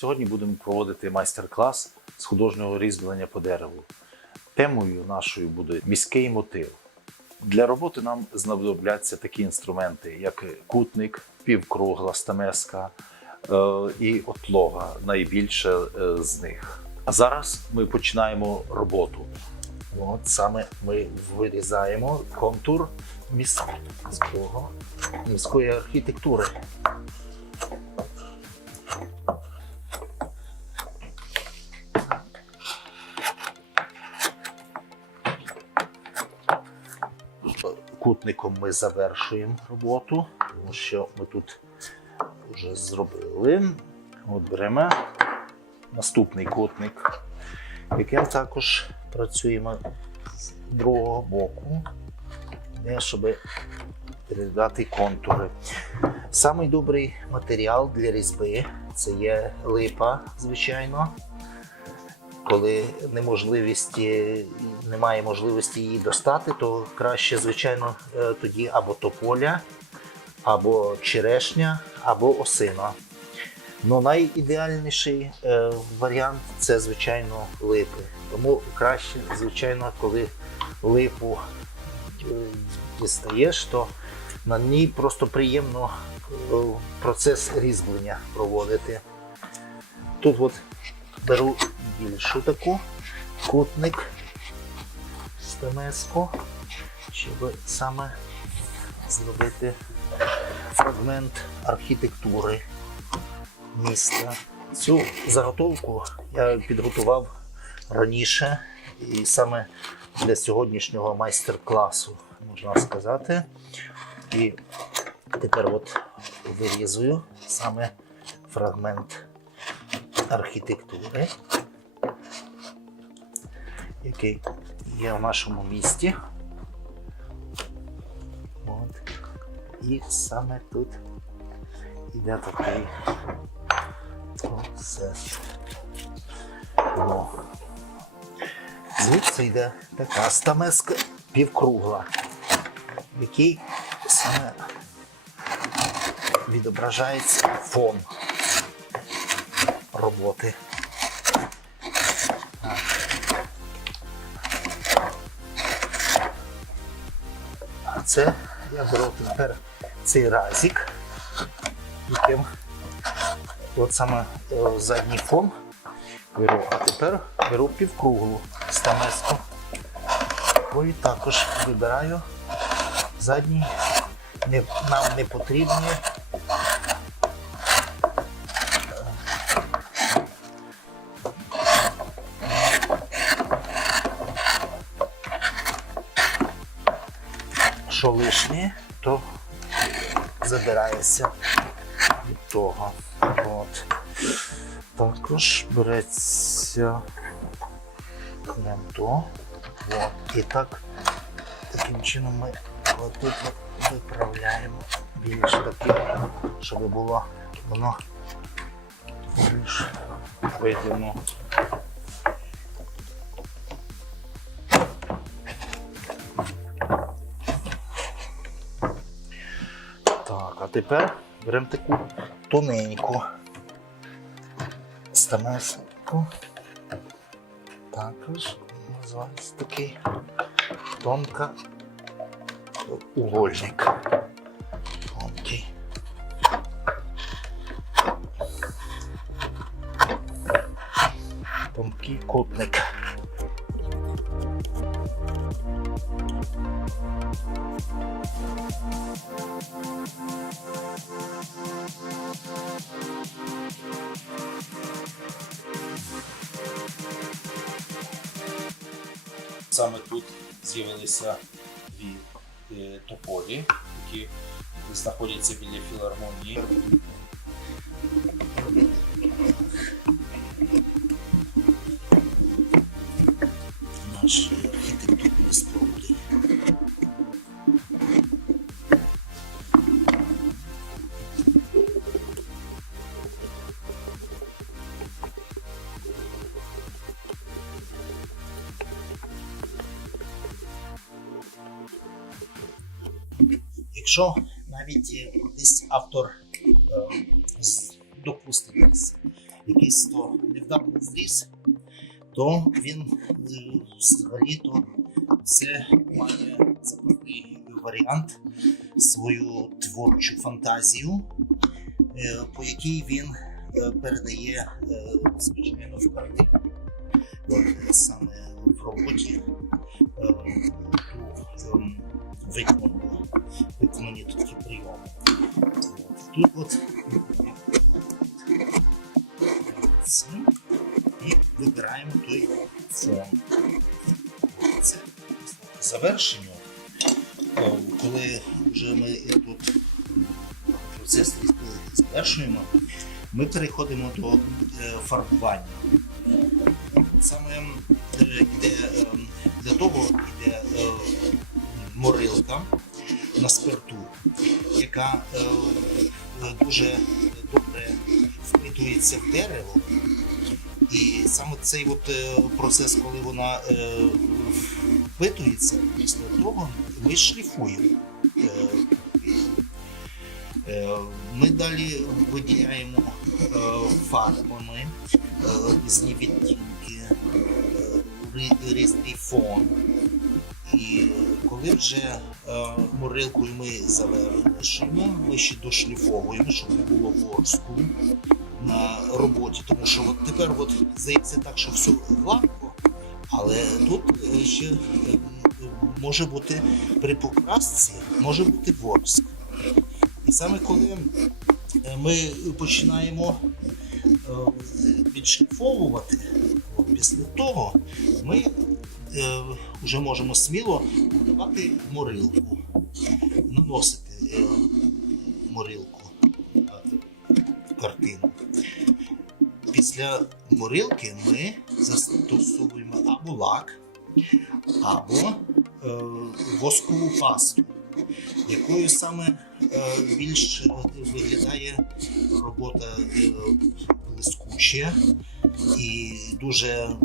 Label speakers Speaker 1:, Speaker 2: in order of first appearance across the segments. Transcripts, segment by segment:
Speaker 1: Сьогодні будемо проводити майстер-клас з художнього різьблення по дереву. Темою нашою буде міський мотив. Для роботи нам знадобляться такі інструменти, як кутник, півкругла, стамеска е, і отлога, найбільше е, з них. А зараз ми починаємо роботу. От саме ми вирізаємо контур міського, міської архітектури. Кутником ми завершуємо роботу, тому що ми тут вже зробили. От беремо наступний кутник, яким також працюємо з другого боку, щоб передати контури. Самий добрий матеріал для різьби це є липа, звичайно. Коли неможливості, немає можливості її достати, то краще, звичайно, е, тоді або тополя, або черешня, або осина. Ну, найідеальніший е, варіант це, звичайно, липи. Тому краще, звичайно, коли липу е, дістаєш, то на ній просто приємно е, процес різьблення проводити. Тут от беру більшу таку кутник стамеску, щоб саме зробити фрагмент архітектури міста. Цю заготовку я підготував раніше і саме для сьогоднішнього майстер-класу, можна сказати. І тепер от вирізую саме фрагмент архітектури, який є в нашому місті. От. І саме тут іде такий процес. О. Звідси йде така стамеска півкругла, в якій саме відображається фон роботи. Це я беру тепер цей разик, яким от саме е, задній фон беру, а тепер беру півкруглу стамеску. І також вибираю задній, нам не потрібні що лишнє, то забирається від того. От. Також береться клемто. От. І так, таким чином ми отут от виправляємо більш таке, щоб було воно більш видно. Тепер беремо таку тоненьку стамеску. Також називається такий тонка угольник. Тонкий. Тонкий кутник.
Speaker 2: Саме тут з'явилися дві е, тополі, які знаходяться біля філармонії.
Speaker 1: Наші архітектурні споруди. Якщо навіть десь автор, е, з-
Speaker 3: якийсь то невдалий зріз, то він е, взагалі то це має запасний варіант, свою творчу фантазію, е, по якій він передає звичайно в картину. Саме в роботі ту, виконану, виконані такі прийоми. От. Тут от це, і вибираємо той фон. Це е, коли вже ми тут процес завершуємо, ми переходимо до е, фарбування. Саме е, е, для того йде морилка на спирту, яка е, дуже добре впитується в дерево. І саме цей от е, процес, коли вона е, впитується, після того ми шліфуємо. Е, е, Ми далі виділяємо фарбами різні відтінки, різний фон. І коли вже е, морилкою ми завершуємо, ми ще дошліфовуємо, щоб не було ворску на роботі. Тому що от тепер от, здається так, що все гладко, але тут е, ще е, може бути при покрасці, може бути ворск. І саме коли е, ми починаємо е, відшліфовувати, після того ми вже можемо сміло давати морилку, наносити е, морилку на картину. Після морилки ми застосовуємо або лак, або е, воскову пасту, якою саме е, більш е, виглядає робота е, блискуче і дуже е,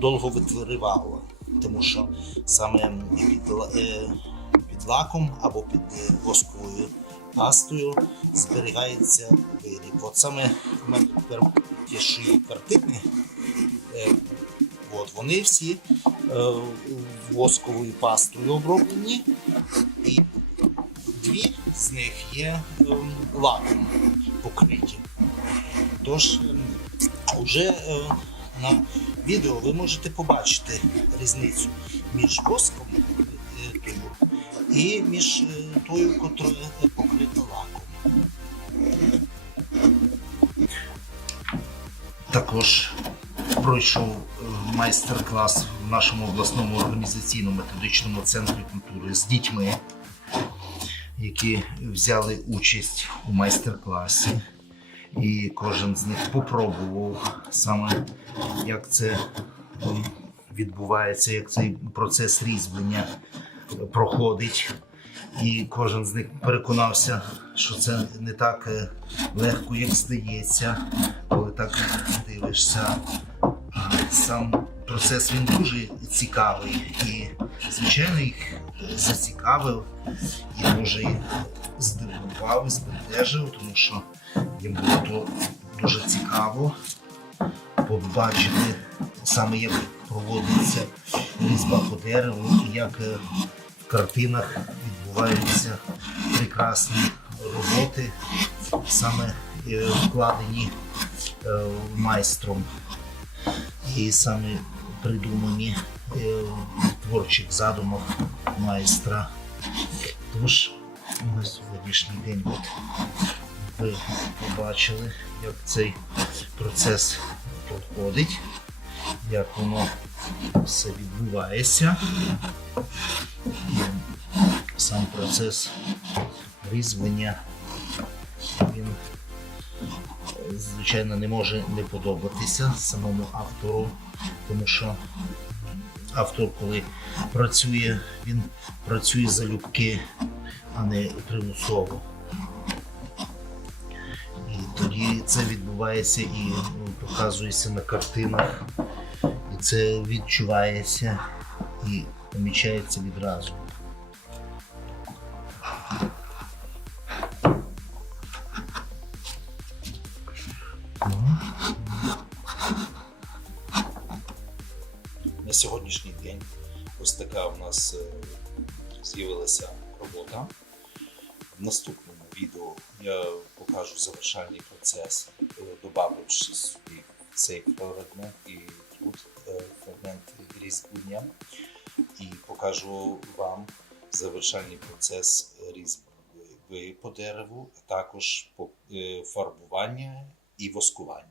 Speaker 3: довго витривала, тому що саме під, е, під лаком або під е, восковою пастою зберігається виріб. От саме в мене ті шиї картини, от, вони всі восковою пастою оброблені, і дві з них є ем, лаком покриті. Тож вже е, на відео ви можете побачити різницю між воском е, і між е, тою, котра покрита лаком. Також пройшов майстер-клас в нашому обласному організаційно-методичному центрі культури з дітьми, які взяли участь у майстер-класі. І кожен з них попробував саме, як це відбувається, як цей процес різьблення е, проходить. І кожен з них переконався, що це не так е, легко, як здається, коли так дивишся. Сам процес він дуже цікавий і, звичайно, їх зацікавив і дуже здивував і збентежив, тому що їм було дуже цікаво побачити саме, як проводиться різьба по дереву і як е, в картинах відбуваються прекрасні роботи, саме е, вкладені е, майстром і саме придумані в творчих задумах майстра. Тож на сьогоднішній день от ви побачили, як цей процес проходить, як воно все відбувається. Сам процес різьблення він звичайно не може не подобатися самому автору, тому що автор, коли працює, він працює залюбки, а не примусово тоді це відбувається і ну, показується на картинах, і це відчувається і помічається відразу.
Speaker 2: На сьогоднішній день ось така у нас е, з'явилася робота. В наступному відео я покажу завершальний процес, додавши собі цей фрагмент і тут е, фрагмент різьблення. І покажу вам завершальний процес різьби по дереву, а також по- е, фарбування і воскування.